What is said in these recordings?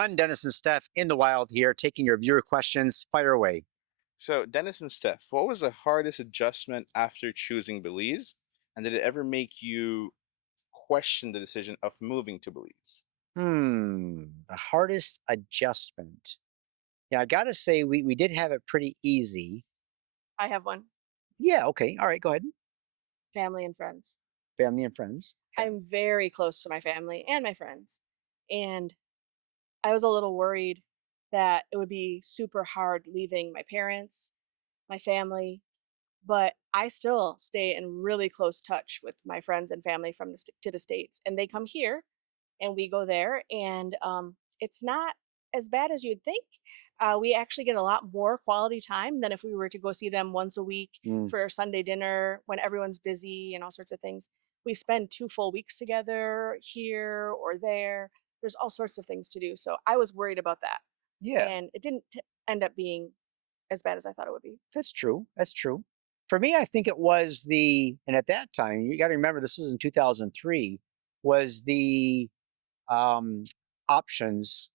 everyone. Dennis and Steph in the wild here, taking your viewer questions. Fire away. So, Dennis and Steph, what was the hardest adjustment after choosing Belize? And did it ever make you question the decision of moving to Belize? The hardest adjustment. Yeah, I gotta say we did have it pretty easy. I have one. Yeah, okay. All right, go ahead. Family and friends. Family and friends. Okay. I'm very close to my family and my friends. And I was a little worried that it would be super hard leaving my parents, my family, but I still stay in really close touch with my friends and family from to the States. And they come here and we go there. And it's not as bad as you'd think. We actually get a lot more quality time than if we were to go see them once a week for Sunday dinner when everyone's busy and all sorts of things. We spend 2 full weeks together here or there. There's all sorts of things to do. So I was worried about that. Yeah. And it didn't end up being as bad as I thought it would be. That's true. That's true. For me, I think it was and at that time, you got to remember this was in 2003, was the options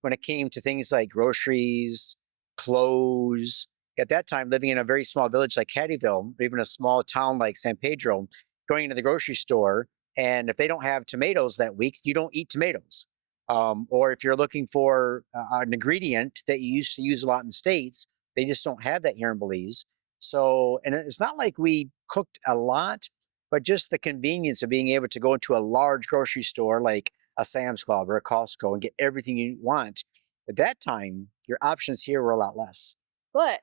when it came to things like groceries, clothes. At that time, living in a very small village like Caddyville, or even a small town like San Pedro, going into the grocery store, and if they don't have tomatoes that week, you don't eat tomatoes. Or if you're looking for an ingredient that you used to use a lot in the States, they just don't have that here in Belize. So, and it's not like we cooked a lot, but just the convenience of being able to go into a large grocery store like a Sam's Club or a Costco and get everything you want. At that time, your options here were a lot less. But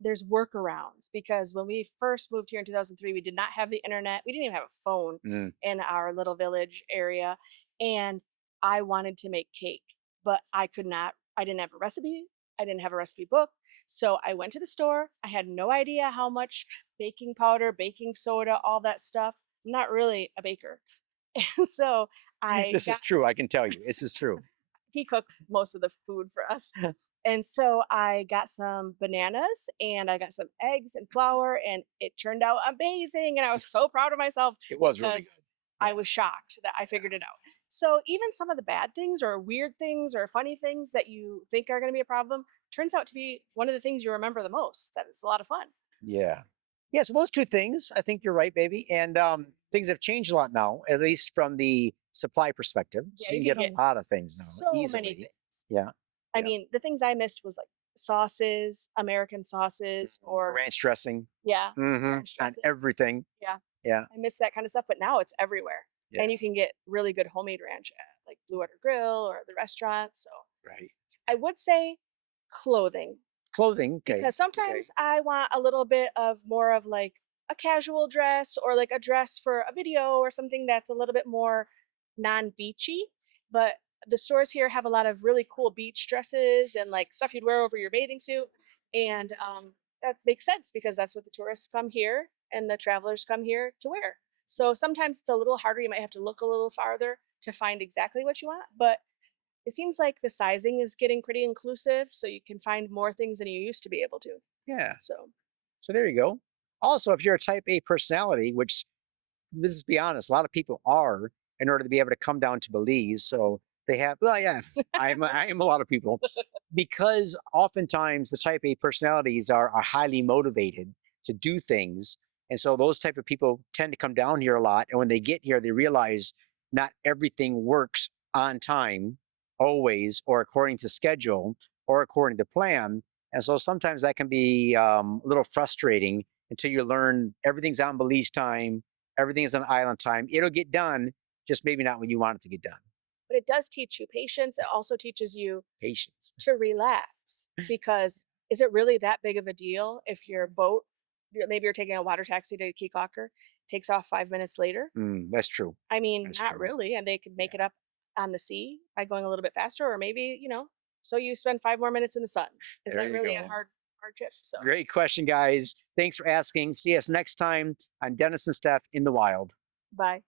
there's workarounds because when we first moved here in 2003, we did not have the internet. We didn't even have a phone in our little village area. And I wanted to make cake, but I could not. I didn't have a recipe. I didn't have a recipe book. So I went to the store. I had no idea how much baking powder, baking soda, all that stuff. I'm not really a baker. And so This is true. I can tell you. This is true. He cooks most of the food for us. And so I got some bananas and I got some eggs and flour, and it turned out amazing. And I was so proud of myself. It was really good. I was shocked that I figured it out. So even some of the bad things or weird things or funny things that you think are going to be a problem turns out to be one of the things you remember the most. That it's a lot of fun. Yeah. Yeah, so those two things, I think you're right, baby. And things have changed a lot now, at least from the supply perspective. Yeah, so you can get a lot of things now. So easily. many things. Yeah. I mean, the things I missed was like sauces, American sauces, or ranch dressing. Yeah. On everything. Yeah. Yeah. I miss that kind of stuff, but now it's everywhere. Yeah. And you can get really good homemade ranch at like Blue Water Grill or the restaurant. So right. I would say clothing. Clothing, okay. Because sometimes I want a little bit of more of like a casual dress or like a dress for a video or something that's a little bit more non-beachy. But the stores here have a lot of really cool beach dresses and like stuff you'd wear over your bathing suit. And that makes sense because that's what the tourists come here and the travelers come here to wear. So sometimes it's a little harder. You might have to look a little farther to find exactly what you want. But it seems like the sizing is getting pretty inclusive, so you can find more things than you used to be able to. Yeah. So there you go. Also, if you're a type A personality, which, let's be honest, a lot of people are, in order to be able to come down to Belize. So they have, well, yeah, I am a lot of people. Because oftentimes the type A personalities are highly motivated to do things. And so those type of people tend to come down here a lot. And when they get here, they realize not everything works on time, always, or according to schedule, or according to plan. And so sometimes that can be a little frustrating until you learn everything's on Belize time, everything is on island time. It'll get done, just maybe not when you want it to get done. But it does teach you patience. It also teaches you patience to relax, because is it really that big of a deal if your boat, maybe you're taking a water taxi to Kekaker, takes off 5 minutes later? That's true. I mean, that's not true. Really. And they could make it up on the sea by going a little bit faster, or maybe, so you spend 5 more minutes in the sun. Is that really a hard trip? So great question, guys. Thanks for asking. See us next time on Dennis and Steph in the Wild. Bye.